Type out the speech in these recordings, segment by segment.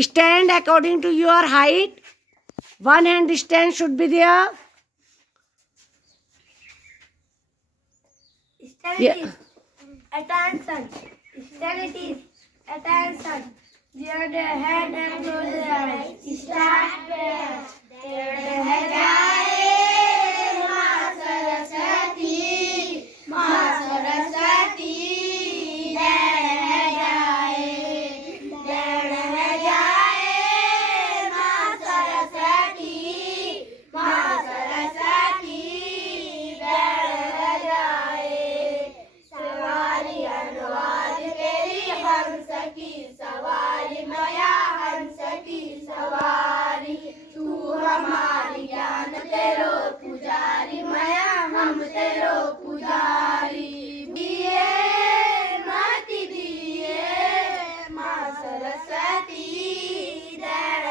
Stand according to your height. One hand distance should be there. Stand Yeah. it is. Attention. Stand it is. Attention. Bear the head and close the eyes. Start there. रह जाए माँ सरस्वती, माँ सरस्वती रह जाए माँ सरस्वती, माँ सरस्वती रह जाए। सवारी अनुवाद तेरी हंस की सवारी, माया हंस की सवारी, तू हमारी ज्ञान तेरो पुजारी, माया हम तेरो पुजारी। दिए मति दिए माँ सरस्वती रह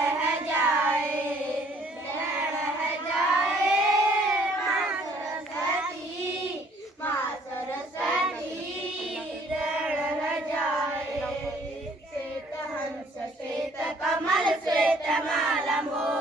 जाए माँ सरस्वती, माँ सरस्वती रह जाए। श्वेत हंस श्वेत कमल श्वेत माला मोर,